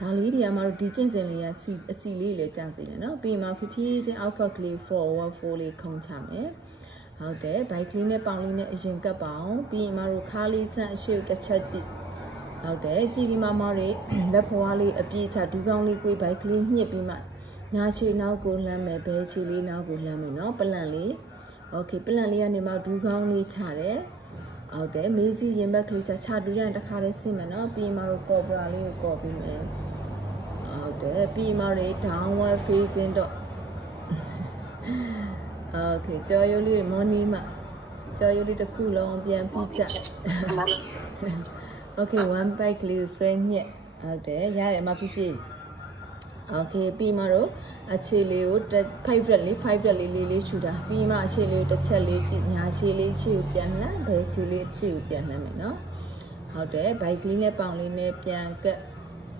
ဒါလေးတွေကမှာဒီကျင့်စဉ်လေးကအစီလေးလေးကြာစီတယ်နော်ပြီးမှဖြည်းဖြည်းချင်း alpha ကလေး forward 4လေးခုံချမယ်ဟုတ်တယ် bike လေးနဲ့ပေါင်လေးနဲ့အရင်ကပ်ပါအောင်ပြီးရင်မတို့ခါးလေးဆန့်အရှိတစ်ချက်ကြည့်ဟုတ်တယ်ကြည့်ပြီးမှတွေလက်ဖွားလေးအပြည့်ချဒူးကောင်းလေးကို bike လေးညှစ်ပြီးမှညာခြေနောက်ကိုလှမ်းမယ်ဘဲခြေလေးနောက်ကိုလှမ်းမယ်နော်ပလန့်လေး okay ပလန့်လေးကနေမှဒူးကောင်းလေးချတယ်ဟုတ်တယ်မေးစီရင်ဘက်ကလေးချတူရရင်တစ်ခါတည်းဆင်းမယ်နော်ပြီးမှတော့ cobra လေးကိုကော်ပြီးမယ်ဟုတ်တယ်ပြီးမှတွေ downward facing တော့ okay ကြော်ရိုးလေး morning မှာကြော်ရိုးလေးတစ်ခုလုံးပြန်ပြီးချ okay one bike လေးဆွဲညက်ဟုတ်တယ်ရတယ်မဖြစ်ဖြစ် okay ပြီးမှတော့အခြေလေးကို5 red လေးရှူတာပြီးမှအခြေလေးကိုတစ်ချက်လေးကြည့်ညာခြေလေးရှေ့ကိုပြန်လှမ်းဘယ်ခြေလေးရှေ့ကိုပြန်လှမ်းမယ်နော်ဟုတ်တယ် bike လေးနဲ့ပေါင်လေးနဲ့ပြန်ကပ်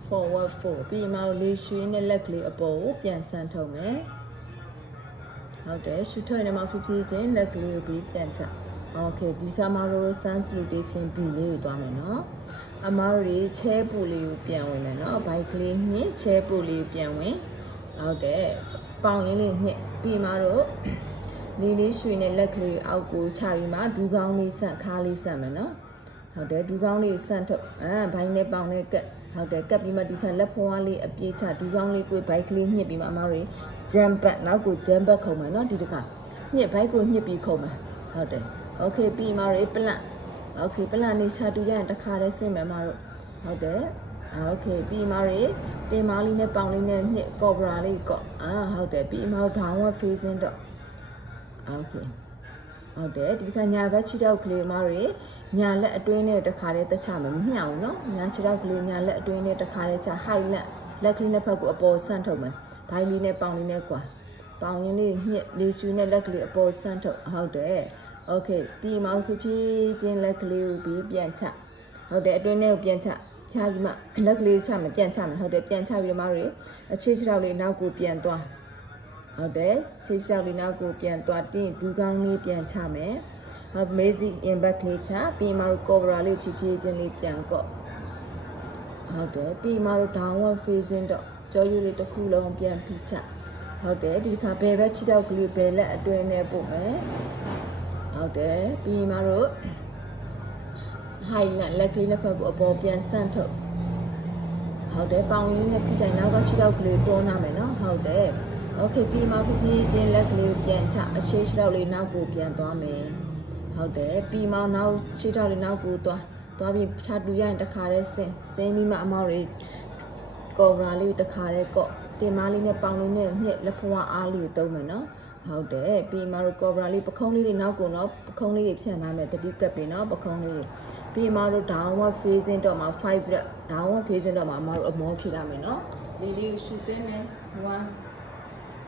forward 4ပြီးမှလေးရှူရင်းနဲ့လက်ကလေးအပေါ်ကိုပြန်ဆန်းထုတ်မယ်ဟုတ်တယ်ရှူထုတ်ရင်မှဖြည်းဖြည်းချင်းလက်ကလေးကိုပြီးပြန်ချ okay ဒီခါမှာတော့ sun salutation B လေးကိုသွားမယ်နော်အမားတို့ချဲပူလေးကိုပြန်ဝင်မယ်နော်ဘိုက်ကလေးညှစ်ချဲပူလေးပြန်ဝင်ဟုတ်တယ်ပေါင်ရင်းလေးညှစ်ပြီးမှတော့လေးရွှေနဲ့လက်ကလေးအောက်ကိုချပြီးမှဒူးကောင်းလေးဆန့်ခါးလေးဆန့်မယ်နော်ဟုတ်တယ်ဒူးကောင်းလေးဆန့်ထုတ်ဘိုင်းနဲ့ပေါင်နဲ့ကပ်ဟုတ်တယ်ကပ်ပြီးမှဒီခါလက်ဖွားလေးအပြေးချဒူးကောင်းလေးကိုဘိုက်ကလေးညှစ်ပြီးမှအမားတို့ jump back နောက်ကို jump back ခုံမယ်နော်ဒီတခါညှစ်ဘိုက်ကိုညှစ်ပြီးခုံမယ်ဟုတ်တယ် okay ပြီးမှတွေပလန့် okay ပလန့်နေချတူရရင်တစ်ခါတည်းဆင်းမယ်မတို့ဟုတ်တယ် okay ပြီးမှတွေတင်မားလေးနဲ့ပေါင်လေးနဲ့ညှစ် cobra လေးကော့ဟုတ်တယ်ပြီးမှ downward facing တော့ okay ဟုတ်တယ်ဒီခါညာဘက်ခြေထောက်ကလေးမတွေညာလက်အတွင်းနဲ့တစ်ခါတည်းတက်ချမယ်မမျှဘူးနော်ညာခြေထောက်ကလေးညာလက်အတွင်းနဲ့တစ်ခါတည်းချ high လက်ကလေးနဲ့ဖက်ကိုအပေါ်ဆန့်ထုတ်မယ်ဘိုင်းလေးနဲ့ပေါင်လေးနဲ့ကွာပေါင်ရင်းလေးညှစ်လေးရှူနဲ့လက်ကလေးအပေါ်ဆန့်ထုတ်ဟုတ်တယ်okay ပြီးမှဖြည်းဖြည်းချင်းလက်ကလေးကိုပြီးပြန်ချဟုတ်တယ်အတွင်းထဲကိုပြန်ချပြီးမှလက်ကလေးချမယ်ပြန်ချမယ်ဟုတ်တယ်ပြန်ချပြီးတော့မှတွေအခြေခြေထောက်လေးနောက်ကိုပြန်သွားဟုတ်တယ်ခြေခြေထောက်လေးနောက်ကိုပြန်သွားတင်းဒူးကောင်းလေးပြန်ချမယ်ဟုတ် amazing impact လေးချပြီးမှ cobra လေးဖြည်းဖြည်းချင်းလေးပြန်ကော့ဟုတ်တယ်ပြီးမှ downward facing တော့ကြောရိုးလေးတစ်ခုလုံးပြန်ပြီးချဟုတ်တယ်ဒီခါဘယ်ဘက်ခြေထောက်ကလေးဘယ်လက်အတွင်းနဲ့ပို့မယ်ဟုတ်တယ်ပြီးမှတော့ high လက်ကလေးနှစ်ဖက်ကိုအပေါ်ပြန်ဆန့်ထုတ်ဟုတ်တယ်ပေါင်ရင်းနဲ့ဖိတိုင်နောက်ကခြေထောက်ကလေးတွန်းနာမယ်နော်ဟုတ်တယ် okay ပြီးမှဖြည်းဖြည်းချင်းလက်ကလေးပြန်ချအရှိခြေထောက်လေးနောက်ကိုပြန်သွားမယ်ဟုတ်တယ်ပြီးမှနောက်ခြေထောက်လေးနောက်ကိုသွားပြီးချတူရရင်တစ်ခါတည်းဆင်းပြီးမှအမောက်လေး cobra လေးတစ်ခါတည်းကော့တင်မားလေးနဲ့ပေါင်လေးနဲ့ညှက်လက်ဖွားအားလေးသုံးမယ်နော်ဟုတ်တယ်ပြီးမှတော့ cobra လေးပခုံးလေးတွေနောက်ကိုတော့ပခုံးလေးတွေဖြန့်ထားမယ်တတိကပ်ပြီးနော်ပခုံးလေးပြီးမှတော့ downward facing တော့မှာ5 rep downward facing တော့မှာအမတို့အမောဖြည့်ရမယ်နော်လေးလေးကိုရှူသင်းမယ်1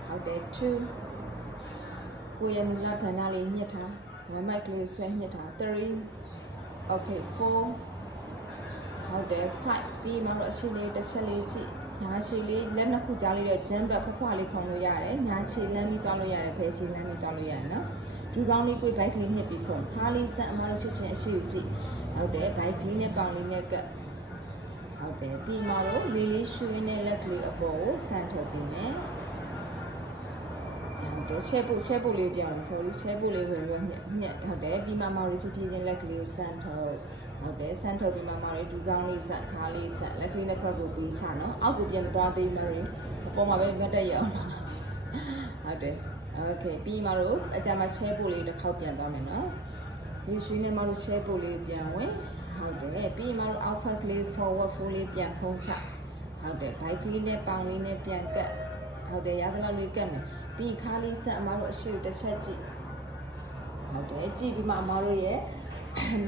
ဟုတ်တယ်2ကိုရမလာခဏလေးညှက်ထား1 mic လေးဆွဲညှက်ထား3 okay 4ဟုတ်တယ်5ပြီးမှတော့အရှိလေးတစ်ချက်လေးကြည့်ညာခြေလေးလက်နှစ်ခုကြားလေးတော့ jump back ဖွားလေးခုံလို့ရတယ်ညာခြေလမ်းပြီးသွားလို့ရတယ်ဘယ်ခြေလမ်းပြီးသွားလို့ရတယ်နော်ဒူးကောင်းလေးကိုဘိုက်ကလေးညှစ်ပြီးခုံခါးလေးဆက်အမတို့ချစ်ချင်းအရှိကိုကြည့်ဟုတ်တယ်ဘိုက်ကလေးနဲ့ပေါင်လေးနဲ့ကပ်ဟုတ်တယ်ပြီးမှတော့လေးရွှေနဲ့လက်ကလေးအပေါ်ကိုဆန့်ထုတ်ပြီးမယ်ဟုတ်တယ်ချဲပုတ်လေးပြောင်း sorry ချဲပုတ်လေးပဲညက်ဟုတ်တယ်ပြီးမှမော်ရီဖြည်းဖြည်းချင်းလက်ကလေးကိုဆန့်ထုတ်ဟုတ်တယ်ဆန့်ထုတ်ပြီးမှမော်ရီဒူးကောင်းလေးဆက်ခါးလေးဆက်လက်ကလေးနဲ့ဖက်ကိုပြီးချနော်အောက်ကိုပြန်မသွားသေးမော်ရီအပေါ်မှာပဲမတ်တက်ရအောင်ဟုတ်တယ် okay ပြီးမှတော့အကြမှာချဲပုတ်လေးတစ်ခေါက်ပြန်သွားမယ်နော်ဒီရွှေနဲ့မော်ရီချဲပုတ်လေးပြန်ဝင်ဟုတ်တယ်ပြီးမှတော့ alpha ကလေး forward 4လေးပြန်ဖုံးချဟုတ်တယ် bike လေးနဲ့ပေါင်လေးနဲ့ပြန်ကပ်ဟုတ်တယ်ရသလောက်လေးကပ်မယ်ပြီးခါးလေးဆက်အမတို့အရှိကိုတစ်ချက်ကြည့်ဟုတ်တယ်ကြည့်ပြီးမှအမတို့ရဲ့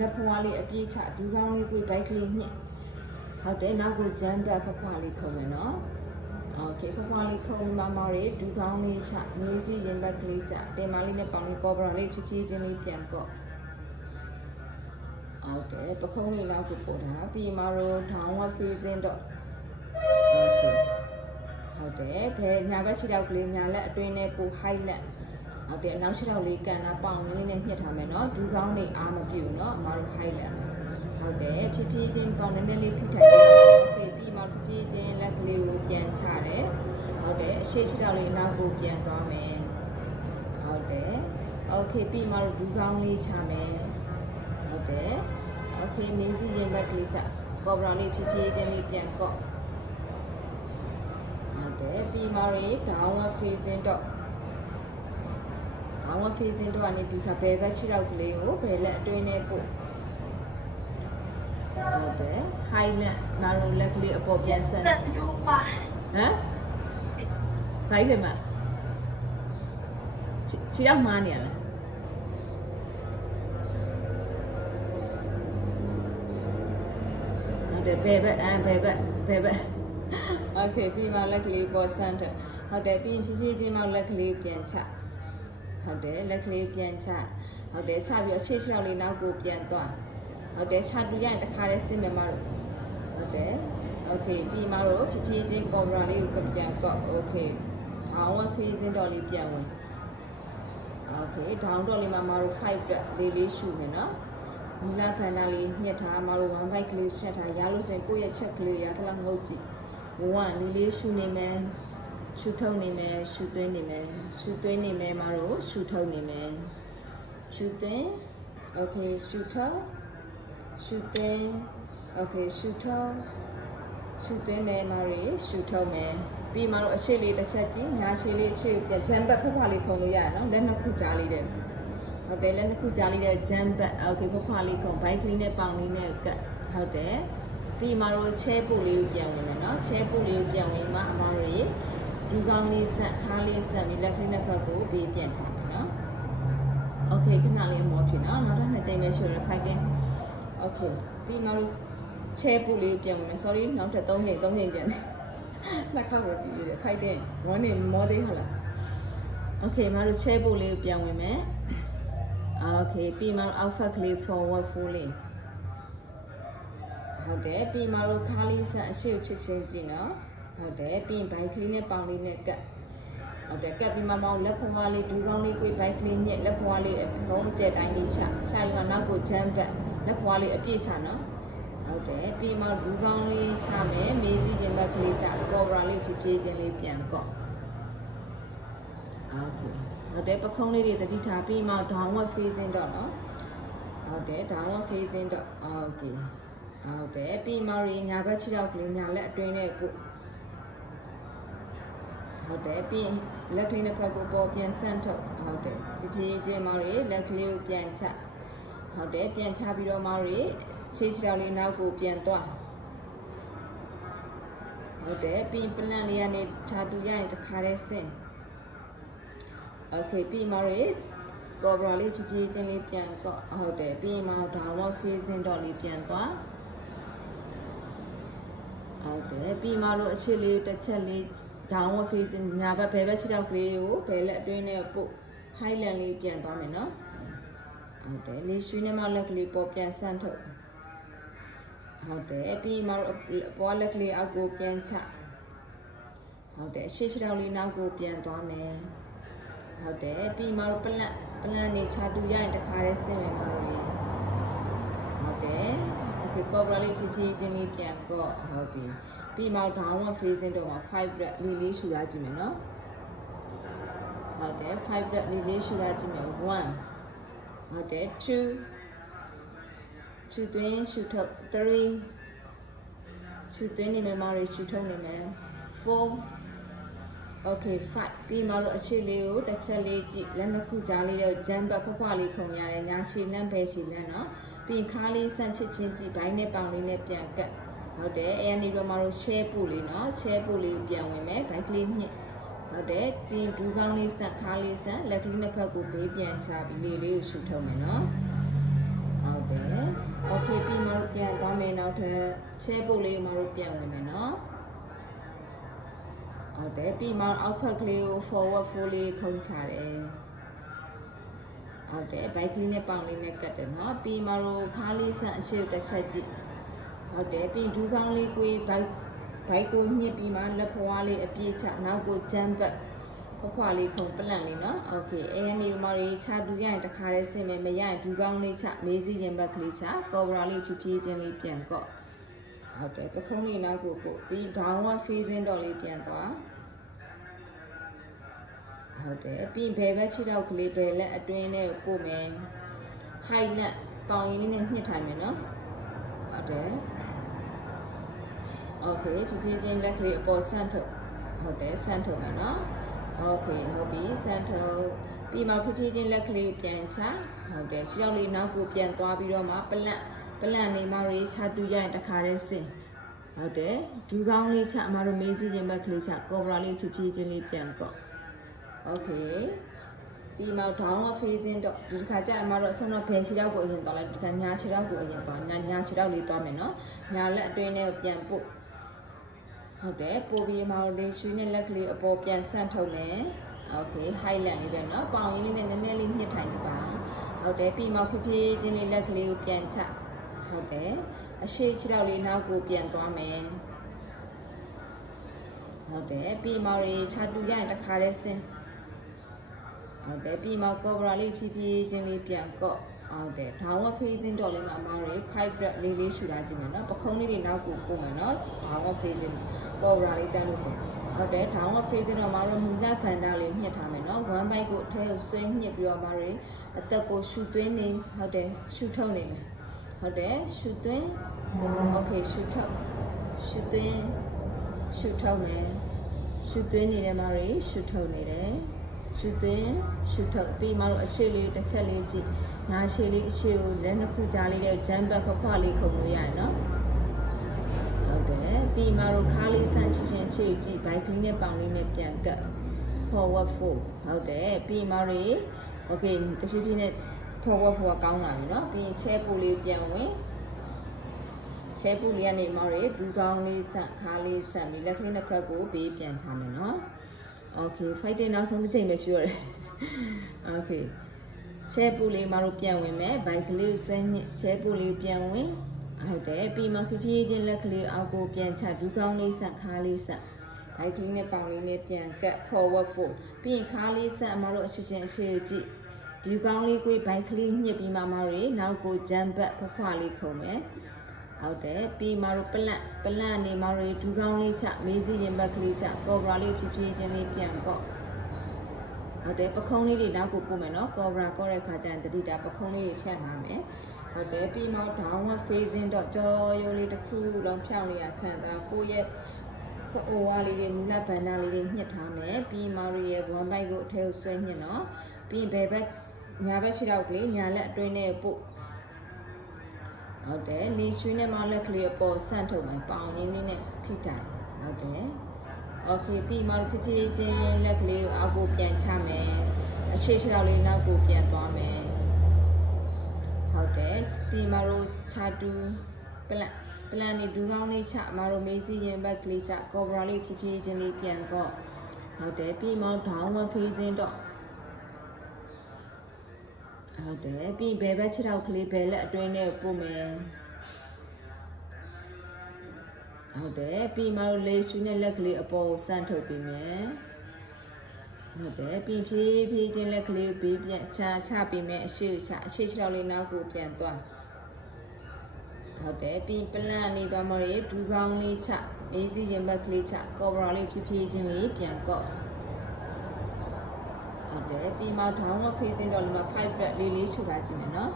လက်ဖွားလေးအပြေးချဒူးကောင်းလေးကိုဘိုက်ကလေးညှစ်ဟုတ်တယ်နောက်ကို jump back ဖွားလေးခုံမယ်နော် okay ဖွားလေးခုံမမတွေဒူးကောင်းလေးချမေးစီရင်ဘက်ကလေးချတင်မာလေးနဲ့ပေါင်လေး cobra လေးဖြည်းဖြည်းချင်းလေးပြန်ကော့ဟုတ်တယ်ပခုံးလေးနောက်ကိုပို့ထားပြီးမှတော့ downward facing တော့ okay ဟုတ်တယ်ဘယ်ညာဘက်ခြေထောက်ကလေးညာလက်အတွင်းနဲ့ပို high လက်ဟုတ်တယ်အနောက်ခြေထောက်လေးကန်တာပေါင်လေးနဲ့ညှစ်ထားမယ်နော်ဒူးကောင်းလေးအားမပြည့်ဘူးနော်အမတို့ high လက်ဟုတ်တယ်ဖြည်းဖြည်းချင်းပေါင်နည်းနည်းလေးဖိထိုင်ပြီး okay ပြီးမှ ရှေ့ရှိတော့လေးနောက်ကိုပြန်သွားမယ်ဟုတ်တယ်โอเคပြီးမှတော့ဒူးကောင်းလေးချမယ်ဟုတ်တယ်โอเคမေးစီရင်ဘက်ကလေးချကော်ဘရာလေးဖြည်းဖြည်းချင်းလေးပြန်ကော့ဟုတ်တယ်ပြီးမှတော့ downward facing dog downward facing dog ကနေဒီကဘယ်ဘက်ခြေထောက်ကလေးကိုဘယ်လက်အတွင်းနဲ့ပို့ဟုတ်တယ် high leg မာရုံလက်ကလေးအပေါ်ပြန်ဆက်ဟမ်ဘိုက်ဖြစ်မှာခြေထောက်မှားနေရလားဟုတ်တယ်ဘယ်ဘက်โอเคပြီးမှလက်ကလေးပေါ်ဆန်းတယ်ဟုတ်တယ်ပြီးဖြည်းဖြည်းချင်းမှလက်ကလေးပြန်ချဟုတ်တယ်လက်ကလေးပြန်ချဟုတ်တယ်ချပြီးအခြေချောက်လေးနောက်ကိုပြန်သွားဟုတ်တယ်ခြာတူရရင်တစ်ခါတည်းဆင်းမယ်မလို့ဟုတ်တယ်โอเคပြီးမှတော့ဖြည်းဖြည်းချင်းကော်ဘရာလေးကိုပြန်ကော့โอเคdownward facing တော့လေးပြန်ဝင်โอเค down တော့လေးမှာမတို့5တက်လေးရှူမယ်နော်မူလဖန်တာလေးညှက်ထားမတို့1 byte ကလေးချက်ထားရလို့ဆိုရင်ကိုယ့်ရဲ့ချက်ကလေးရထလောက်ငုတ်ကြည့်1လေးရှူနေမယ်ရှူထုတ်နေမယ်ရှူသွင်းနေမယ်ရှူသွင်းနေမယ်မတို့ရှူထုတ်နေမယ်ရှူသွင်းโอเคရှူထုတ်ရှူသွင်းโอเคရှူထုတ်ရှူသွင်းမယ်မတို့ရှူထုတ်မယ်ပြီးမှတော့အခြေလေးတစ်ချက်ကြည့်ညာခြေလေးအခြေပြန်ဂျမ်ဘတ်ဖွားလေးခုံလို့ရတယ်နော်လက်နှစ်ခုကြားလေးတဲ့ဟုတ်တယ်လက်နှစ်ခုကြားလေးတဲ့ဂျမ်ဘတ်โอเคဖွားလေးခုံဘိုက်ကလေးနဲ့ပေါင်လေးနဲ့ကတ်ဟုတ်တယ်ပြီးမှတော့ချဲပူလေးကိုပြန်ဝင်မယ်နော်ချဲပူလေးကိုပြန်ဝင်မှအမတို့ဒူကောင်းလေးဆက်ခါးလေးဆက်ပြီးလက်ကလေးနဲ့ဘက်ကိုဘေးပြန်ချမယ်နော်โอเคခဏလေးမောဖြစ်နော်နောက်ထပ်2ကြိမ်ပဲရှိရfightingโอเคပြီးမှတော့ချဲပူလေးပြန်ဝင်မယ် sorry နောက်ထပ်3ကြိမ်ပြန်တယ်လက်ခောက်ကိုကြည့်ရတယ်ဖိုက်တဲ့ဝမ်းနေမောသေးဟုတ်လားโอเคမတို့ချဲပို့လေးကိုပြန်ဝင်မယ်โอเคပြီးမှတော့ alpha ကလေး forward full လေးဟုတ်တယ်ပြီးမှတော့ခါးလေးဆက်အရှိကိုချစ်ချင်းကြည့်နော်ဟုတ်တယ်ပြီးရင်ဘိုက်ကလေးနဲ့ပေါင်လေးနဲ့ကတ်ဟုတ်တယ်ကတ်ပြီးမှမောင်းလက်ဖွားလေးဒူးကောင်းလေးကိုဘိုက်ကလေးညက်လက်ဖွားလေးအဖုံးကျက်တိုင်းလေးချရှာယူမှနောက်ကိုဂျမ်းဘက်လက်ဖွားလေးအပြည့်ချနော်ဟုတ်တယ်ပြီးမှဒူးကောင်းလေးချမယ်မေးစီရင်ဘက်ကလေးချကော်ဘရာလေးဖြည်းဖြည်းချင်းလေးပြန်ကော့ဟုတ်တယ်ပခုံးလေးတွေတတိထားပြီးမှ downward facing တော့နော်ဟုတ်တယ် downward facing တော့โอเคဟုတ်တယ်ပြီးမှရညာဘက်ခြေထောက်ကလေးညာလက်အတွင်းနဲ့ကိုဟုတ်တယ်ပြီးလက်ကလေးတစ်ဖက်ကိုပေါ်ပြန်ဆန့်ထုတ်ဟုတ်တယ်ဖြည်းဖြည်းချင်းမှရလက်ကလေးကိုပြန်ချဟုတ်တယ်ပြန်ချပြီးတော့မှရခြေချောက်လေးနောက်ကိုပြန်သွားဟုတ်တယ်ပြီးပလန့်လေးကနေဓာတူရရင်တစ်ခါတည်းဆင်းโอเคပြီးမှရကော်ဘရာလေးဖြည်းဖြည်းချင်းလေးပြန်ကော့ဟုတ်တယ်ပြီးမှ downward facing တော့လေးပြန်သွားဟုတ်တယ်ပြီးမှတော့အခြေလေးတစ်ချက်လေး downward facing ညာဘက်ဘယ်ဘက်ခြေထောက်ကလေးကိုဘယ်လက်အတွင်းနဲ့ပို့ highland လေးပြန်သွားမယ်နော်ဟုတ်တယ်လေးရွှေနဲ့မှလက်ကလေးပေါ်ပြန်ဆန့်ထုတ်ဟုတ်တယ်ပြီးမှပေါ်လက်ကလေးအောက်ကိုပြန်ချဟုတ်တယ်ရှေ့ခြေထောက်လေးနောက်ကိုပြန်သွားမယ်ဟုတ်တယ်ပြီးမှပလန့်နေချတူရရင်တစ်ခါတည်းဆင်းမယ်မလို့လေဟုတ်တယ်โอเคကော်ဘရာလေးဖြည်းဖြည်းချင်းလေးပြန်ကော့ဟုတ်ပြီပြီးမှ downward facing တော့မှာ5 rep လေးရှူရကြည့်မယ်နော်ဟုတ်တယ်5 rep လေးရှူရကြည့်မယ်1ဟုတ်တယ်2ရှူသွင်းရှူထုတ်3ရှူသွင်းနေမယ်မလို့ရှူထုတ်နေမယ်4 okay 5ပြီးမှတော့အခြေလေးကိုတစ်ချက်လေးကြည့်လက်နှစ်ခုကြားလေးတော့ဂျမ်ဘတ်ဖွားလေးခုံရတယ်ညာခြေလမ်းဘဲခြေလမ်းနော်ပြီးခါးလေးဆန့်ချစ်ချင်းကြည့်ဘိုင်းနဲ့ပေါင်လေးနဲ့ပြန်ကတ်ဟုတ်တယ်အဲကနေတော့မှတော့ share ပို့လေးနော် share ပို့လေးပြန်ဝင်မယ်ဘိုက်ကလေးညှစ်ဟုတ်တယ်ပြီးဒူးကောင်းလေးဆန့်ခါးလေးဆန့်လက်ကလေးနှစ်ဖက်ကိုဘေးပြန်ချပြီးလေးကိုရှူထုတ်မယ်နော်ဟုတ်တယ်โอเคပြီးမှတော့ပြန်သွားမယ်နောက်ထပ် share ပို့လေးမှတော့ပြန်ဝင်မယ်နော်ဟုတ်တယ်ပြီးမှအောက်ဖက်ကလေးကို forward full လေးခုံချတယ်ဟုတ်တယ်ဘိုက်ကလေးနဲ့ပေါင်လေးနဲ့ကတ်တယ်နော်ပြီးမှတော့ခါးလေးဆန့်အရှိတစ်ချက်ကြည့်ဟုတ်တယ်ပြီးဒူးကောင်းလေးကိုဘိုက်ကိုညှစ်ပြီးမှလက်ဖွားလေးအပြည့်ချနောက်ကိုဂျမ်ဘတ်ဖွားလေးခုံပလန့်လေးနော်โอเคအဲနေမရီချဒူရရင်တစ်ခါတည်းဆင်းမယ်မရရင်ဒူးကောင်းလေးချမေးစီရင်ဘက်ကလေးချကော်ဘရာလေးဖြည်းဖြည်းချင်းလေးပြန်ကော့ဟုတ်တယ်ပခုံးလေးနောက်ကိုပို့ပြီး downward facing တော့လေးပြန်သွားဟ ဟုတ်တယ်ပြီးဘယ်ဘက်ခြေထောက်ကလေးဘယ်လက်အတွင်းနဲ့ပို့မယ် height နဲ့ပေါင်ရင်းလေးနဲ့ညှစ်ထိုင်မယ်နော်ဟုတ်တယ် okay ဖြည်းဖြည်းချင်းလက်ကလေးအပေါ်ဆန့်ထုတ်ဟုတ်တယ်ဆန့်ထုတ်မယ်နော် okay ဟုတ်ပြီဆန့်ထုတ်ပြီးမှဖြည်းဖြည်းချင်းလက်ကလေးပြန်ချဟုတ်တယ်ရှေ့ရောက်လေးနောက်ကိုပြန်သွားပြီးတော့မှပလန့်နေမှရေးချတူရရင်တခါတည်းဆင်ဟုတ်တယ်ဒူးကောင်းလေးချအမတို့မေးစီခြင်းဘက်ကလေးချကော်ဘရာလေးဖြည်းဖြည်းချင်းလေးပြန်ကော့ okay ပြီးမှ downward facing တော့ဒီတစ်ခါကျအမတို့အဆုံးတော့ဘယ်ခြေထောက်ကိုအရင်သွားလိုက်ဒီခါညာခြေထောက်ကိုအရင်သွားညာခြေထောက်လေးသွားမယ်နော်ညာလက်အတွင်းနဲ့ပြန်ပို့ဟုတ်တယ်ပို့ပြီးအမတို့လေးရွှေနဲ့လက်ကလေးအပေါ်ပြန်ဆန့်ထုတ်မယ် okay highland လေးပဲเนาะပေါင်ရင်းလေးနဲ့နည်းနည်းလေးညှစ်ထိုင်ပါဟုတ်တယ်ပြီးမှဖြည်းဖြည်းချင်းလေးလက်ကလေးကိုပြန်ချဟုတ်တယ်အရှိခြေထောက်လေးနောက်ကိုပြန်သွားမယ်ဟုတ်တယ်ပြီးမှရေချတူရရင်တစ်ခါတည်းဆင်းဟုတ်တယ်ပြီးမှကော်ဘရာလေးဖြည်းဖြည်းချင်းလေးပြန်ကော့ဟုတ်တယ် downward facing တော့လေးမှာအမတွေ5 breath လေးရှူထားခြင်းမယ်เนาะပခုံးလေးတွေနောက်ကိုပို့မယ်เนาะ downward facing ကော်ဘရာလေးတန်းလို့ဆိုဟုတ်တယ် downward facing တော့အမတို့မူလခန္ဓာလေးညှစ်ထားမယ်เนาะ one bite ကိုအထဲကိုဆွဲညှစ်ပြီးတော့အမတွေအသက်ကိုရှူသွင်းနေဟုတ်တယ်ရှူထုတ်နေမယ်ဟုတ်တယ်ရှူသွင်း okay ရှူထုတ်ရှူသွင်းရှူထုတ်မယ်ရှူသွင်းနေတယ်အမတွေရှူထုတ်နေတယ်ရှူသွင်းရှူထုတ်ပြီးမှတော့အရှိလေးတစ်ချက်လေးကြည့်ညာရှိလေးအရှိကိုလက်နှစ်ခုကြားလေးနဲ့ဂျမ်ဘတ်ဖွားလေးခုံလို့ရရနော်ဟုတ်တယ်ပြီးမှတော့ခါလေးဆန့်ချင်းရှေ့ကြည့်ဘိုက်ကလေးနဲ့ပေါင်လေးနဲ့ပြန်ကပ် forward fold ဟုတ်တယ်ပြီးမှတော့ okay တဖြည်းဖြည်းနဲ့ forward fold ကောင်းလာပြီနော်ပြီးချဲပူလေးပြန်ဝင်ချဲပူလေးကနေမှတော့ဒူးကောင်းလေးဆန့်ခါလေးဆန့်ပြီးလက်ကလေးနှစ်ဖက်ကိုဘေးပြန်ချမယ်နော်okay fighting နောက်ဆုံးတစ်ချိန်ပဲရှိရတယ် okay ချဲပူလေးမှာတော့ပြန်ဝင်မယ်ဘိုက်ကလေးဆွဲညှစ်ချဲပူလေးပြန်ဝင်ဟုတ်တယ်ပြီးမှဖြည်းဖြည်းချင်းလက်ကလေးအောက်ကိုပြန်ချဒူးကောင်းလေးဆက်ခါလေးဆက်ဘိုက်ကလေးနဲ့ပေါင်လေးနဲ့ပြန်ကပ် forward fold ပြီးရင်ခါလေးဆက်အမတို့အရှိချင်းအခြေကြည့်ဒူးကောင်းလေးကိုဘိုက်ကလေးညှစ်ပြီးမှတွေနောက်ကိုဂျမ်ဘတ်ဖွားလေးခုံမယ်ဟုတ်တယ်ပြီးမှတော့ပလန့်နေမှတွေဒူးကောင်းလေးချမေးစီရင်ဘက်ကလေးချကော်ဘရာလေးဖြည်းဖြည်းချင်းလေးပြန်ကော့ဟုတ်တယ်ပခုံးလေးတွေနောက်ကိုပို့မယ်နော်ကော်ဘရာကော့တဲ့ခါကျရင်တတိတာပခုံးလေးတွေဖြတ်လာမယ်ဟုတ်တယ်ပြီးမှ downward facing တော့ကြောရိုးလေးတစ်ခုလုံးဖြောင်းနေရခံစားကိုယ့်ရဲ့စအိုဝါလေးတွေမူလဗန္ဒလေးတွေညှစ်ထားမယ်ပြီးမှရဲ့ one bite ကိုအထဲကိုဆွဲညှစ်နော်ပြီးရင်ဘယ်ဘက်ညာဘက်ခြေထောက်ကလေးညာလက်အတွင်းနဲ့ပို့ဟုတ်တယ်လီရွှေနဲ့မလက်ကလေးအပေါ်ဆန့်ထုတ်မယ်ပေါင်ရင်းလေးနဲ့ဖိတိုင်ဟုတ်တယ်โอเคပြီးမှဖြည်းဖြည်းချင်းလက်ကလေးကိုအောက်ကိုပြန်ချမယ်အရှိရှိလောက်လေးနောက်ကိုပြန်သွားမယ်ဟုတ်တယ်ပြီးမှတော့ချတူပလန်နေဒူးကောင်းလေးချမတို့မေးစီရင်ဘက်ကလေးချကော်ဘရာလေးဖြည်းဖြည်းချင်းလေးပြန်ကော့ဟုတ်တယ်ပြီးမှ downward facing တော့ဟုတ်တယ်ပြီးဘယ်ဘက်ခြေထောက်ကလေးဘယ်လက်အတွင်းနဲ့ပို့မယ်ဟုတ်တယ်ပြီးမှတော့လေရှူနဲ့လက်ကလေးအပေါ်ကိုဆန့်ထုတ်ပြီးမယ်ဟုတ်တယ်ပြီးဖြည်းဖြည်းချင်းလက်ကလေးဘေးပြန်ချပြီးမယ်အရှိခြေထောက်လေးနောက်ကိုပြန်သွားဟုတ်တယ်ပြီးပလန့်နေသွားမှရေဒူးကောင်းလေးချမေးစီရင်ဘက်ကလေးချကော်ဘရာလေးဖြည်းဖြည်းချင်းလေးပြန်ကော့ဟုတ်တယ်ပြီးမှ downward facing တော့ဒီမှာ5 breath လေးရှူထားကြည့်မယ်နော်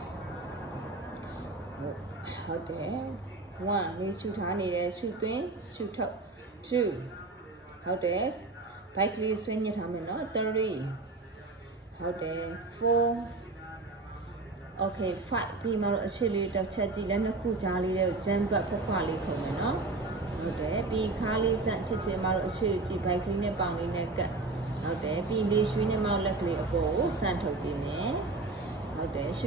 ဟုတ်တယ်1လေးရှူထားနေတယ်ရှူသွင်းရှူထုတ်2ဟုတ်တယ်ဘိုက်ကလေးဆွဲညှစ်ထားမယ်နော်3ဟုတ်တယ်4 okay 5ပြီးမှတော့အရှိလေးတစ်ချက်ကြည့်လက်နှစ်ခုကြားလေးတဲ့ဂျမ်ဘတ်ဖွားလေးခုံမယ်နော်ဟုတ်တယ်ပြီးခါလေးဆန့်ချစ်မှတော့အရှိကြည့်ဘိုက်ကလေးနဲ့ပေါင်လေးနဲ့ကတ်ဟုတ်တယ်ပြီးလေးရွှေနဲ့မောက်လက်ကလေးအပေါ်ကိုဆန့်ထုတ်ပြီးမယ်ဟုတ်တယ်ရှူ